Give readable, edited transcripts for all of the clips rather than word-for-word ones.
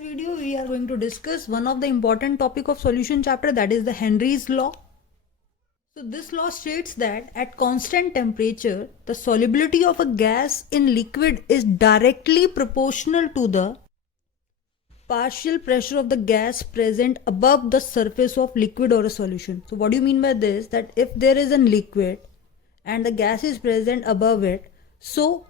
video we are going to discuss one of the important topic of solution chapter, that is the Henry's law. So this law states that at constant temperature the solubility of a gas in liquid is directly proportional to the partial pressure of the gas present above the surface of liquid or a solution. So what do you mean by this? That if there is a liquid and the gas is present above it, so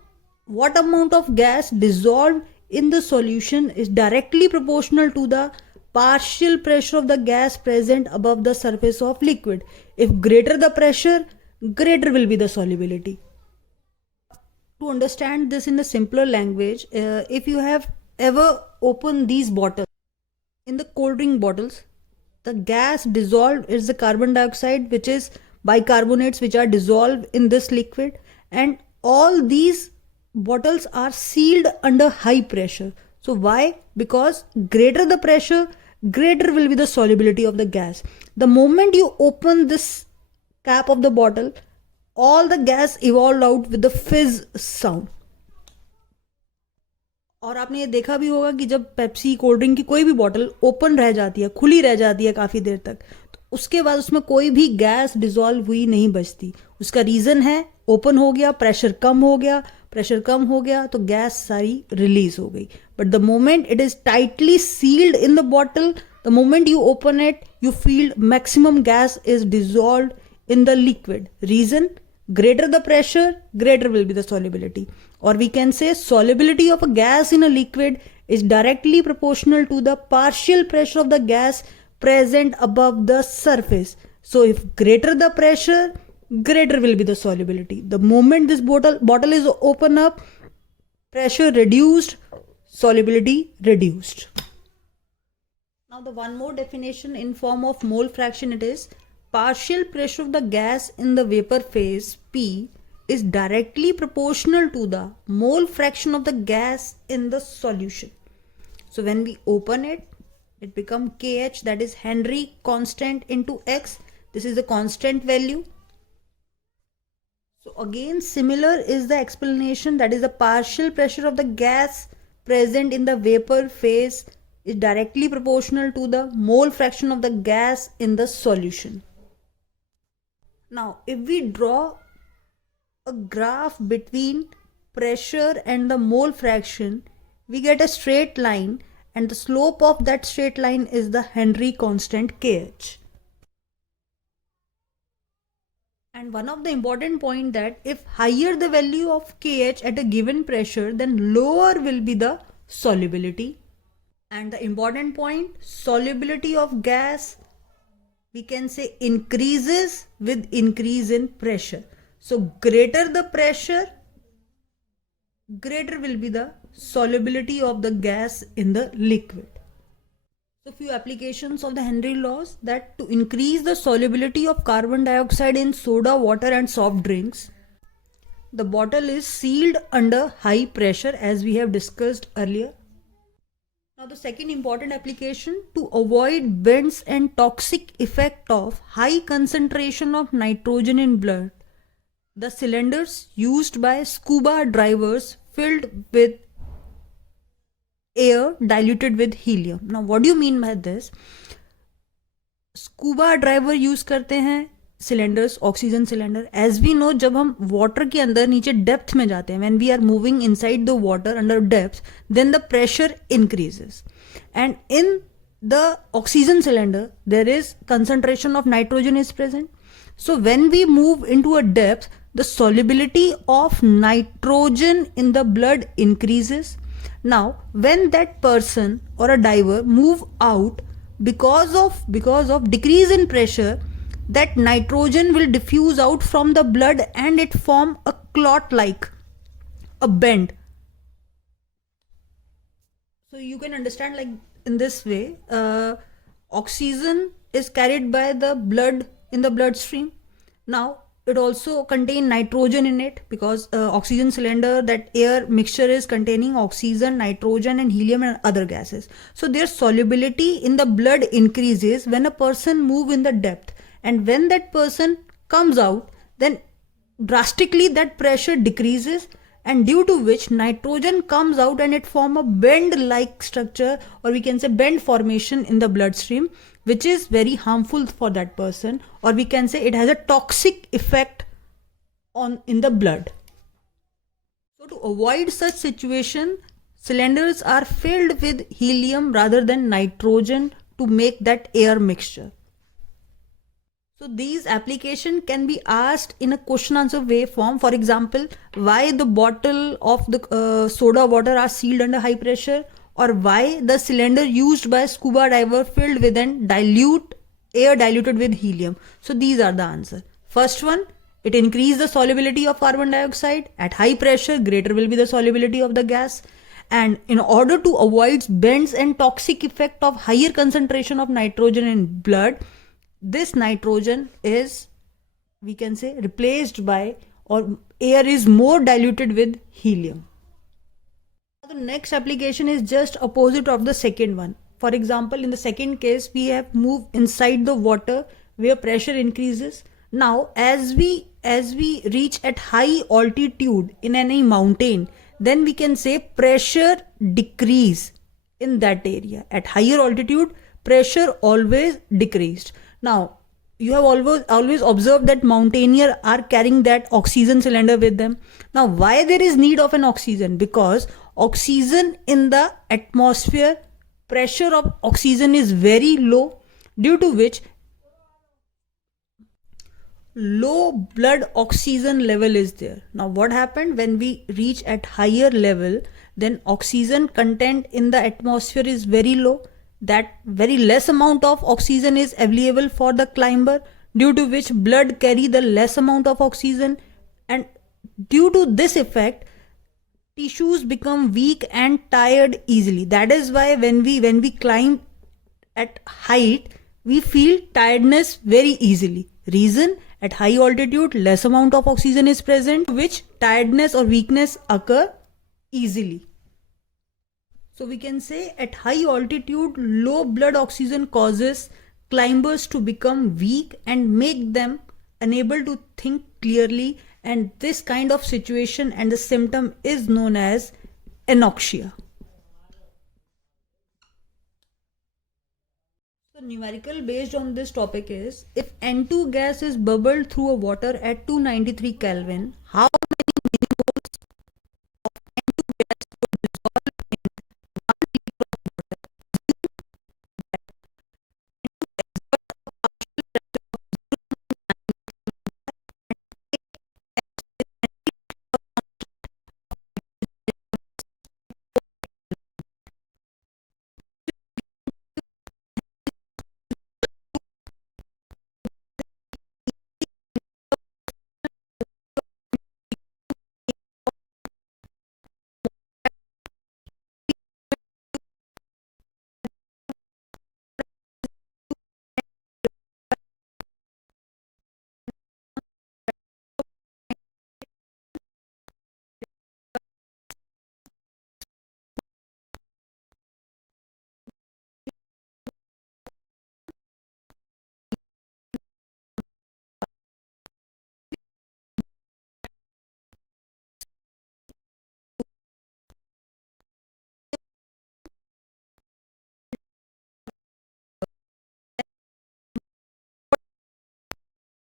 what amount of gas dissolved in the solution is directly proportional to the partial pressure of the gas present above the surface of liquid. If greater the pressure, greater will be the solubility. To understand this in a simpler language, if you have ever opened these bottles, in the cold drink bottles, the gas dissolved is the carbon dioxide, which is bicarbonates which are dissolved in this liquid, and all these bottles are sealed under high pressure. So why? Because greater the pressure, greater will be the solubility of the gas. The moment you open this cap of the bottle, all the gas evolved out with the fizz sound. और आपने ये देखा भी होगा कि जब Pepsi cold drink की कोई भी बॉटल ओपन रह जाती है, खुली रह जाती है काफ़ी देर तक, तो उसके बाद उसमें कोई भी गैस डिजॉल्व हुई नहीं बचती. उसका रीज़न है ओपन हो गया, प्रेशर कम हो गया, प्रेशर कम हो गया तो गैस सारी रिलीज हो गई. But the moment it is tightly sealed in the bottle, the moment you open it, you feel maximum gas is dissolve in the liquid. Reason? greater the pressure, greater will be the solubility. Or we can say solubility of a gas in a liquid is directly proportional to the partial pressure of the gas present above the surface. So if greater the pressure, greater will be the solubility. The moment this bottle is open up, pressure reduced, solubility reduced. Now the one more definition in form of mole fraction, it is partial pressure of the gas in the vapor phase P is directly proportional to the mole fraction of the gas in the solution. So when we open it, it becomes Kh, that is Henry constant into X. This is the constant value. So again similar is the explanation, that is the partial pressure of the gas present in the vapor phase is directly proportional to the mole fraction of the gas in the solution. Now, if we draw a graph between pressure and the mole fraction, we get a straight line, and the slope of that straight line is the Henry constant Kh. And one of the important point that if higher the value of Kh at a given pressure, then lower will be the solubility. And the important point, solubility of gas, we can say increases with increase in pressure. So greater the pressure, greater will be the solubility of the gas in the liquid. So few applications of the Henry laws, that to increase the solubility of carbon dioxide in soda, water and soft drinks, the bottle is sealed under high pressure as we have discussed earlier. Now the second important application, to avoid bends and toxic effect of high concentration of nitrogen in blood, the cylinders used by scuba divers filled with air diluted with helium. Now what do you mean by this? Scuba diver use करते हैं cylinders, oxygen cylinder. As we know, जब हम water के अंदर नीचे depth में जाते हैं, when we are moving inside the water under depth, then the pressure increases. And in the oxygen cylinder, there is concentration of nitrogen is present. So when we move into a depth, the solubility of nitrogen in the blood increases. Now, when that person or a diver move out, because of decrease in pressure, that nitrogen will diffuse out from the blood and it form a clot like a bend. So you can understand like in this way, oxygen is carried by the blood in the bloodstream. Now it also contain nitrogen in it, because oxygen cylinder, that air mixture is containing oxygen, nitrogen and helium and other gases. So their solubility in the blood increases when a person move in the depth. And when that person comes out, then drastically that pressure decreases and due to which nitrogen comes out and it form a bend like structure, or we can say bend formation in the bloodstream, which is very harmful for that person, or we can say it has a toxic effect on in the blood. So to avoid such situation, cylinders are filled with helium rather than nitrogen to make that air mixture. So these application can be asked in a question answer way form. For example, why the bottle of the soda water are sealed under high pressure, or why the cylinder used by scuba diver filled with an air diluted with helium. So these are the answer. First one, it increases the solubility of carbon dioxide. At high pressure, greater will be the solubility of the gas. And in order to avoid bends and toxic effect of higher concentration of nitrogen in blood, this nitrogen is, we can say, replaced by, or air is more diluted with helium. The next application is just opposite of the second one. For example, in the second case, we have moved inside the water where pressure increases. Now, as we reach at high altitude in any mountain, then we can say pressure decrease in that area. At higher altitude, pressure always decreased. Now, you have always observed that mountaineers are carrying that oxygen cylinder with them. Now, why there is need of an oxygen? Because oxygen in the atmosphere, pressure of oxygen is very low, due to which low blood oxygen level is there. Now what happened when we reach at higher level, then oxygen content in the atmosphere is very low. That very less amount of oxygen is available for the climber, due to which blood carry the less amount of oxygen, and due to this effect tissues become weak and tired easily. That is why when we climb at height, we feel tiredness very easily. Reason, at high altitude less amount of oxygen is present, which tiredness or weakness occur easily. So we can say at high altitude, low blood oxygen causes climbers to become weak and make them unable to think clearly, and this kind of situation and the symptom is known as anoxia. The numerical based on this topic is, if N2 gas is bubbled through a water at 293 Kelvin, how many millimoles of N2 gas would dissolve in 1 liter of water?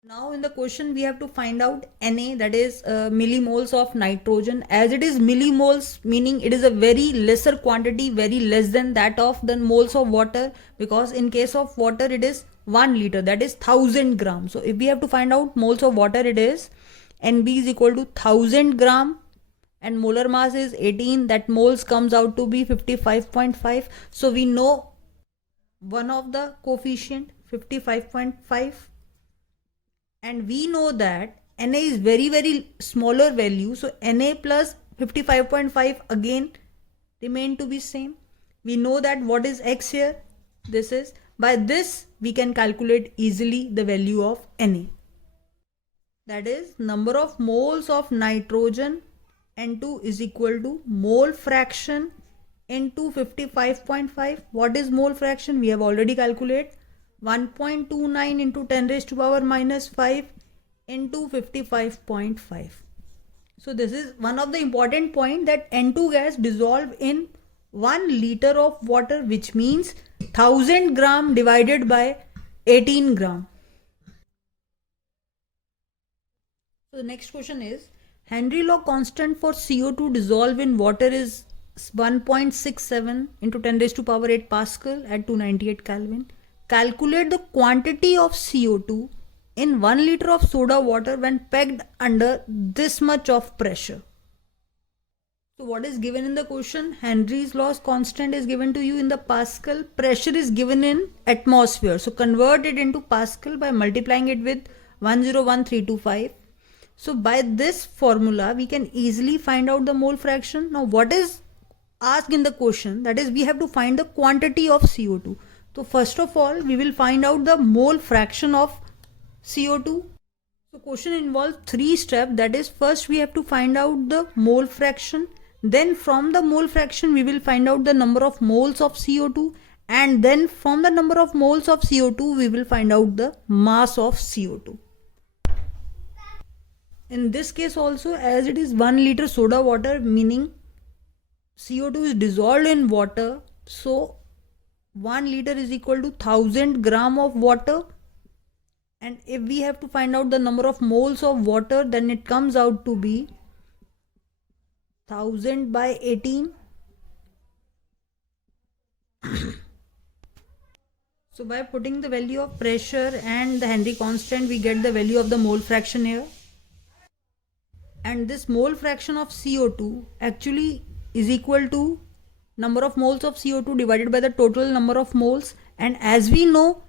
Now in the question we have to find out Na, that is millimoles of nitrogen. As it is millimoles, meaning it is a very lesser quantity, very less than that of the moles of water, because in case of water it is 1 liter, that is 1000 grams. So if we have to find out moles of water, it is Nb is equal to 1000 gram and molar mass is 18, that moles comes out to be 55.5. So we know one of the coefficient 55.5, and we know that Na is very smaller value, so Na plus 55.5 again remain to be same. We know that what is X here, this is, by this we can calculate easily the value of Na, that is number of moles of nitrogen N2 is equal to mole fraction into 55.5. What is mole fraction? We have already calculated 1.29 into 10 raised to power minus 5 into 55.5. So this is one of the important point, that N2 gas dissolve in 1 liter of water, which means 1000 gram divided by 18 gram. So the next question is, Henry law constant for CO2 dissolve in water is 1.67 into 10 raised to power 8 Pascal at 298 Kelvin. Calculate the quantity of CO2 in 1 liter of soda water when pegged under this much of pressure. So what is given in the question? Henry's laws constant is given to you in the Pascal. Pressure is given in atmosphere. So convert it into Pascal by multiplying it with 101325. So by this formula, we can easily find out the mole fraction. Now what is asked in the question? That is, we have to find the quantity of CO2. So first of all, we will find out the mole fraction of CO2. So question involves 3 steps. That is, first we have to find out the mole fraction. Then from the mole fraction, we will find out the number of moles of CO2. And then from the number of moles of CO2, we will find out the mass of CO2. In this case also, as it is 1 liter soda water, meaning CO2 is dissolved in water, so 1 liter is equal to 1000 gram of water. And if we have to find out the number of moles of water, then it comes out to be 1000 by 18. So by putting the value of pressure and the Henry constant, we get the value of the mole fraction here. And this mole fraction of CO2 actually is equal to number of moles of CO2 divided by the total number of moles. And as we know,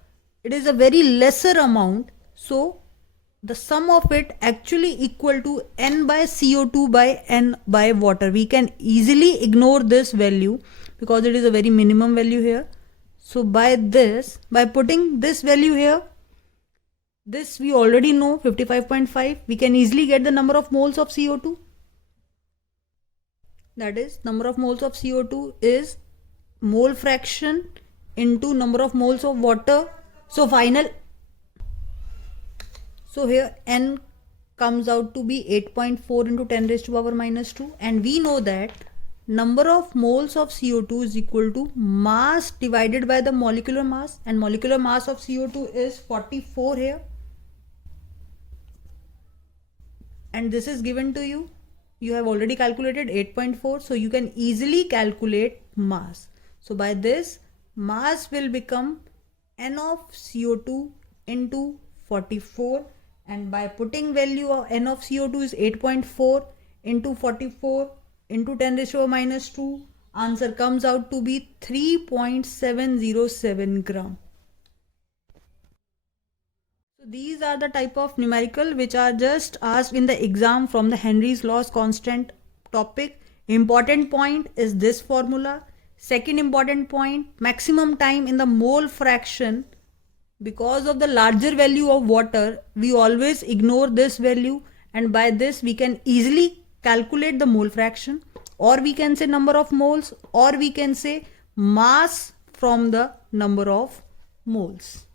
it is a very lesser amount. So the sum of it actually equal to N by CO2 by N by water. We can easily ignore this value because it is a very minimum value here. So by putting this value here, this we already know, 55.5. We can easily get the number of moles of CO2. That is, number of moles of CO2 is mole fraction into number of moles of water. So here N comes out to be 8.4 into 10 raised to power minus 2. And we know that number of moles of CO2 is equal to mass divided by the molecular mass. And molecular mass of CO2 is 44 here. And this is given to you. You have already calculated 8.4. So you can easily calculate mass. So by this, mass will become N of CO2 into 44. And by putting value of N of CO2 is 8.4 into 44 into 10 raised to power minus 2. Answer comes out to be 3.707 gram. So these are the type of numerical which are just asked in the exam from the Henry's laws constant topic. Important point is this formula. Second important point, maximum time in the mole fraction. Because of the larger value of water, we always ignore this value, and by this we can easily calculate the mole fraction, or we can say number of moles, or we can say mass from the number of moles.